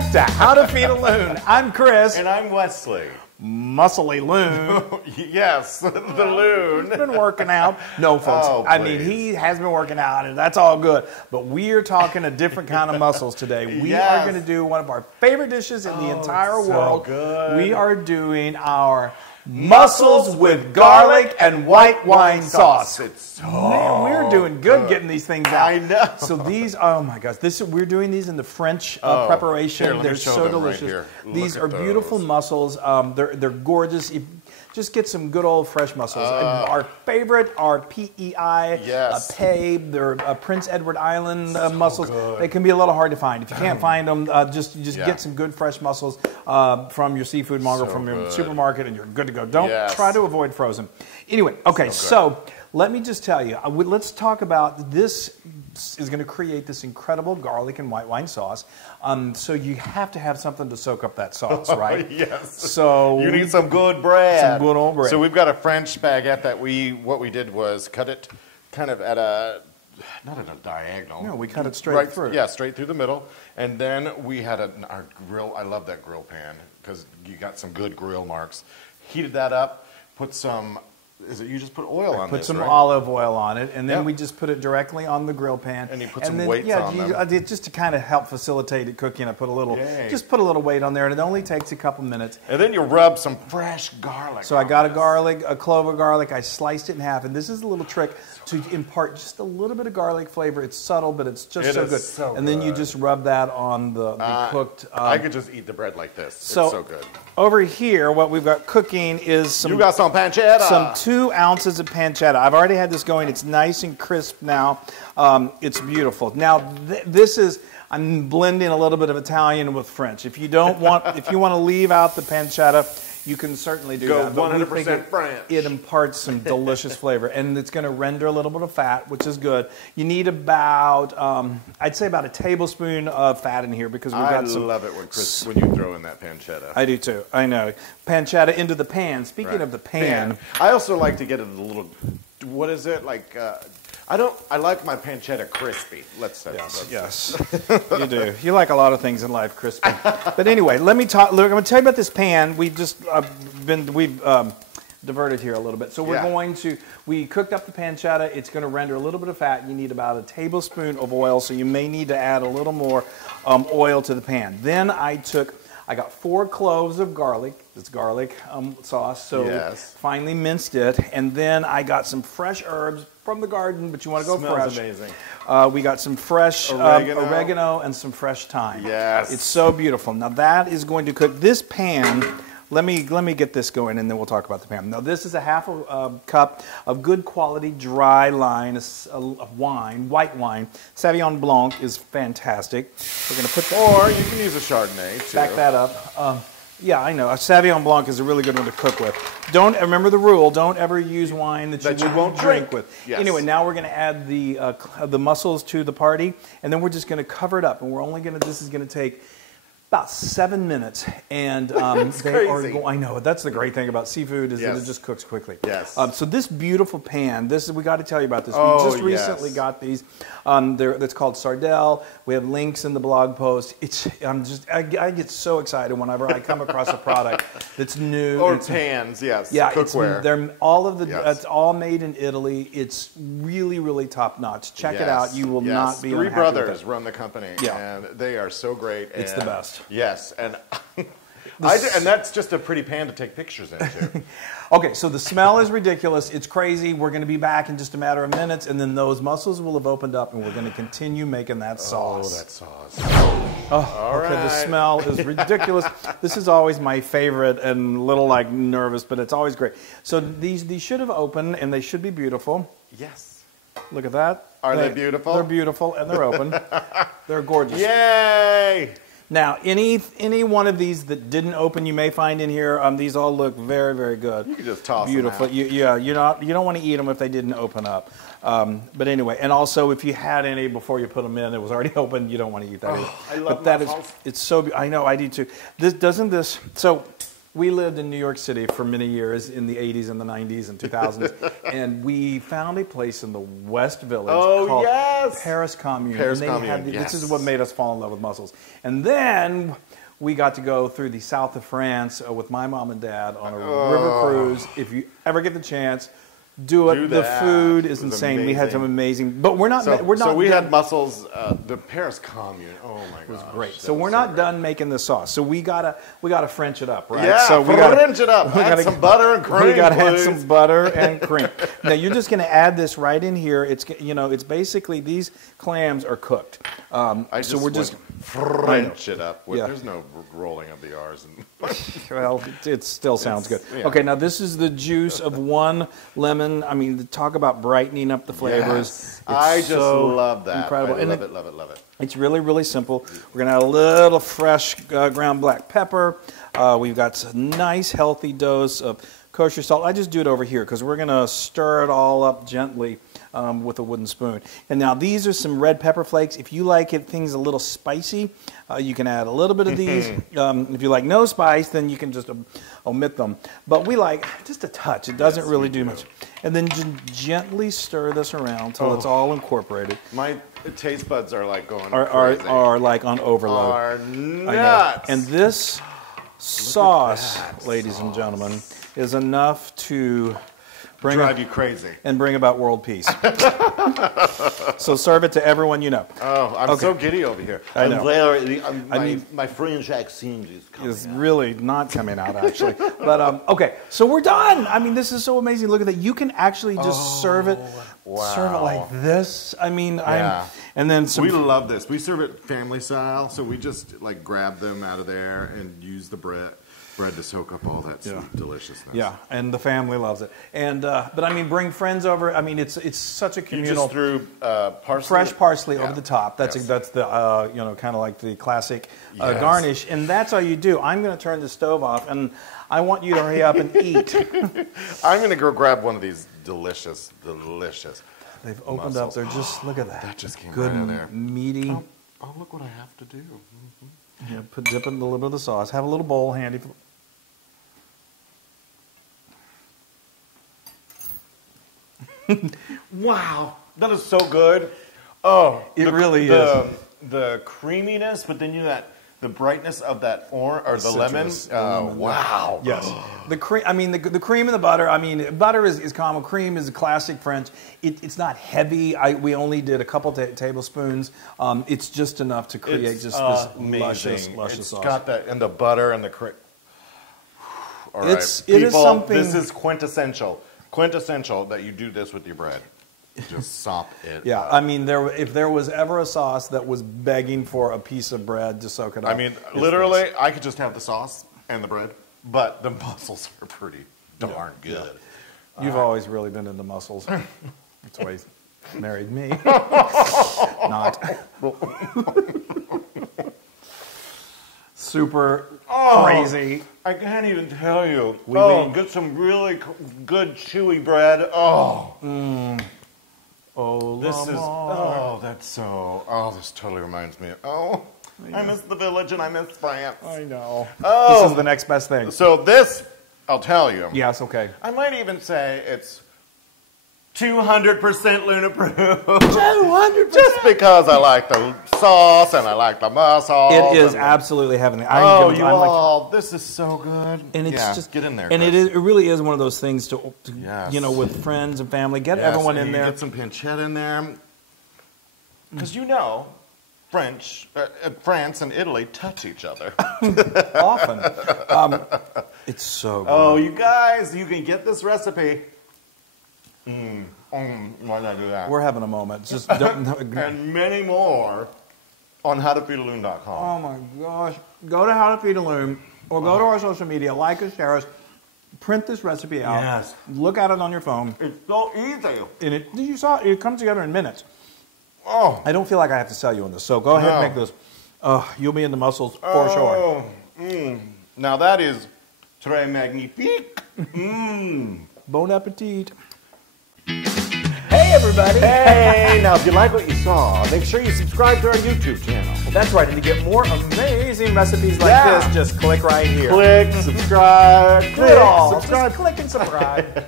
back to How to Feed a Loon. I'm Chris. And I'm Wesley. Muscly Loon. Yes, the Loon. He's been working out. No, folks. Oh, I mean, he has been working out, and that's all good. But we are talking a different kind of mussels today. We are going to do one of our favorite dishes in the entire world. Good. We are doing our mussels with garlic and white wine sauce. Man, we're doing good getting these things out. I know. So these, oh my gosh, we're doing these in the French preparation. Here, They're so delicious. Right these are beautiful mussels. They're gorgeous. Just get some good old fresh mussels. Our favorite are PEI, Pabe. They're Prince Edward Island mussels. Good. They can be a little hard to find. If you can't find them, just get some good fresh mussels from your seafood monger, from your supermarket, and you're good to go. Don't try to avoid frozen. Anyway, okay, so let me just tell you. Let's talk about this. Is going to create this incredible garlic and white wine sauce. So you have to have something to soak up that sauce, right? Yes. So you need some good bread. Some good old bread. So we've got a French baguette that what we did was cut it kind of at a, not at a diagonal. No, we cut it straight through. Yeah, straight through the middle. And then we had our grill. I love that grill pan because you got some good grill marks. Heated that up, put some... you just put oil on this, Put some right? olive oil on it, and then we just put it directly on the grill pan. And you put some weights on them. Just to kind of help facilitate it cooking, I put a little, just put a little weight on there, and it only takes a couple minutes. And then you rub some fresh garlic. So I got a clove of garlic. I sliced it in half, and this is a little trick to impart just a little bit of garlic flavor. It's subtle, but it's just so good. So and then you just rub that on the cooked. I could just eat the bread like this. It's so good. Over here, what we've got cooking is some. You got some pancetta. Some 2 ounces of pancetta. I've already had this going. It's nice and crisp now. It's beautiful. Now this is. I'm blending a little bit of Italian with French. If you don't want, if you want to leave out the pancetta, you can certainly do that. Go 100% French. It imparts some delicious flavor, and it's going to render a little bit of fat, which is good. You need about, I'd say about a tablespoon of fat in here because we've got some. I love it when you throw in that pancetta. I do too. I know. Pancetta into the pan. Speaking of the pan, I also like to get it a little. What is it like? I like my pancetta crispy. Yes, you do. You like a lot of things in life crispy. But anyway, let me talk. Look, I'm going to tell you about this pan. We've just we've diverted here a little bit. So we cooked up the pancetta. It's going to render a little bit of fat. You need about a tablespoon of oil, so you may need to add a little more oil to the pan. Then I got 4 cloves of garlic. It's garlic sauce, so finely minced it. And then I got some fresh herbs from the garden, but you want to go fresh. Smells amazing. We got some fresh oregano and some fresh thyme. Yes. It's so beautiful. Now that is going to cook. This pan, let me get this going, and then we'll talk about the pan. Now this is a half a cup of good quality dry line of wine, white wine. Sauvignon Blanc is fantastic. We're going to put or you can use a Chardonnay too. Back that up. Yeah, I know. A Sauvignon Blanc is a really good one to cook with. Remember the rule, don't ever use wine that you won't drink with. Yes. Anyway, now we're going to add the mussels to the party, and then we're just going to cover it up. And this is going to take about 7 minutes, and I know that's the great thing about seafood is that it just cooks quickly. Yes. So this beautiful pan, we got to tell you about this. We just recently got these. It's called Sardelle. We have links in the blog post. I get so excited whenever I come across a product that's new. Or pans, yes. Yeah, cookware. It's all made in Italy. It's really, really top notch. Check it out. You will not be unhappy 3 brothers run the company, and they are so great. It's the best. Yes, and and that's just a pretty pan to take pictures into. Okay, so the smell is ridiculous. It's crazy. We're going to be back in just a matter of minutes, and then those mussels will have opened up, and we're going to continue making that sauce. Oh, that sauce. The smell is ridiculous. This is always my favorite, and a little nervous, but it's always great. So these should have opened, and they should be beautiful. Yes. Look at that. Are they beautiful? They're beautiful, and they're open. They're gorgeous. Yay! Now, any one of these that didn't open, you may find in here. These all look very, very good. You can just toss beautiful. them out. You don't want to eat them if they didn't open up. But anyway, and also if you had any before you put them in, it was already open. You don't want to eat that either. I love but that is, it's so. I know, I do too. So We lived in New York City for many years in the 80s and the 90s and 2000s, and we found a place in the West Village called Paris Commune. Paris and Commune, This is what made us fall in love with mussels. And then we got to go through the south of France with my mom and dad on a river cruise. If you ever get the chance, do it. The food is insane. Amazing. We had some amazing, but we're not. So we had mussels. The Paris Commune. Oh my god, it was great. So we're not done making the sauce. So we gotta French it up, right? Yeah, so we gotta French it up. Add some butter and cream. We gotta add some butter and cream. Now you're just gonna add this right in here. It's it's basically these clams are cooked. So we're just French it up. There's no rolling of the R's. Well, it still sounds good. Yeah. Okay, now this is the juice of one lemon. I mean, talk about brightening up the flavors. Yes. I just love that. Incredible. I love it. It's really, really simple. We're going to add a little fresh ground black pepper. We've got a nice, healthy dose of kosher salt. I just do it over here because we're going to stir it all up gently with a wooden spoon. And now these are some red pepper flakes. If you like things a little spicy, you can add a little bit of these. If you like no spice, then you can just omit them. But we like just a touch. It doesn't really do much. And then just gently stir this around until it's all incorporated. My taste buds are like going crazy. Are like on overload. Are nuts. And this sauce, ladies and gentlemen, is enough to drive you crazy and bring about world peace. So serve it to everyone you know. Oh, I'm so giddy over here. I know. My French accent is coming out. Really not coming out, actually. But okay, so we're done. I mean, this is so amazing. Look at that. You can actually just serve it. Wow. Serve it like this. I mean, and then some. We love this. We serve it family style, so we just like grab them out of there and use the bread to soak up all that sweet deliciousness. Yeah, and the family loves it. And but I mean, bring friends over. I mean, it's such a communal. You just threw parsley, fresh parsley over the top. That's the kind of like the classic garnish, and that's all you do. I'm going to turn the stove off, and I want you to hurry up and eat. I'm going to go grab one of these delicious. They've opened up. They're just look at that. That just came good right out of there. Meaty. Oh, look what I have to do. Yeah, dip in a little bit of the sauce. Have a little bowl handy. Wow, that is so good. Oh, it really is. The creaminess, but then the brightness of that the lemon. Wow. Yes. The cream. I mean, the cream and the butter. I mean, butter is common. Cream is a classic French. It's not heavy. We only did a couple tablespoons. It's just enough to create this luscious sauce. It's got that and the butter and the cream. All right, it is something. This is quintessential. Quintessential that you do this with your bread. Just sop it up. I mean, if there was ever a sauce that was begging for a piece of bread to soak it up. I mean, literally, I could just have the sauce and the bread, but the mussels are pretty darn good. Yeah. You've always really been into mussels. That's why you married me. Not. Super crazy. I can't even tell you. Get some really good chewy bread. This totally reminds me. I miss the village and I miss France. I know. This is the next best thing. So this, I'll tell you. Yes, okay. I might even say it's 200% Loon approved. 200%? Just because I like the sauce and I like the mussels. It is absolutely heavenly. This is so good. And it's just get in there. And it really is one of those things to with friends and family. Get everyone in there. Get some pancetta in there. Because France and Italy touch each other. Often. It's so good. Oh, you guys, you can get this recipe. Why did I do that? We're having a moment. Just and many more on howtofeedaloon.com. Oh my gosh. Go to How to Feed a Loon or go to our social media, like us, share us, print this recipe out. Yes. Look at it on your phone. It's so easy. And it comes together in minutes. Oh. I don't feel like I have to sell you on this, so go ahead and make this. You'll be in the mussels for sure. Now that is très magnifique. Bon appetit. Hey everybody. everybody. Hey, now if you like what you saw, make sure you subscribe to our YouTube channel. That's right, and to get more amazing recipes like this, just click right here. Click, subscribe, Do it all. subscribe. Just click and subscribe.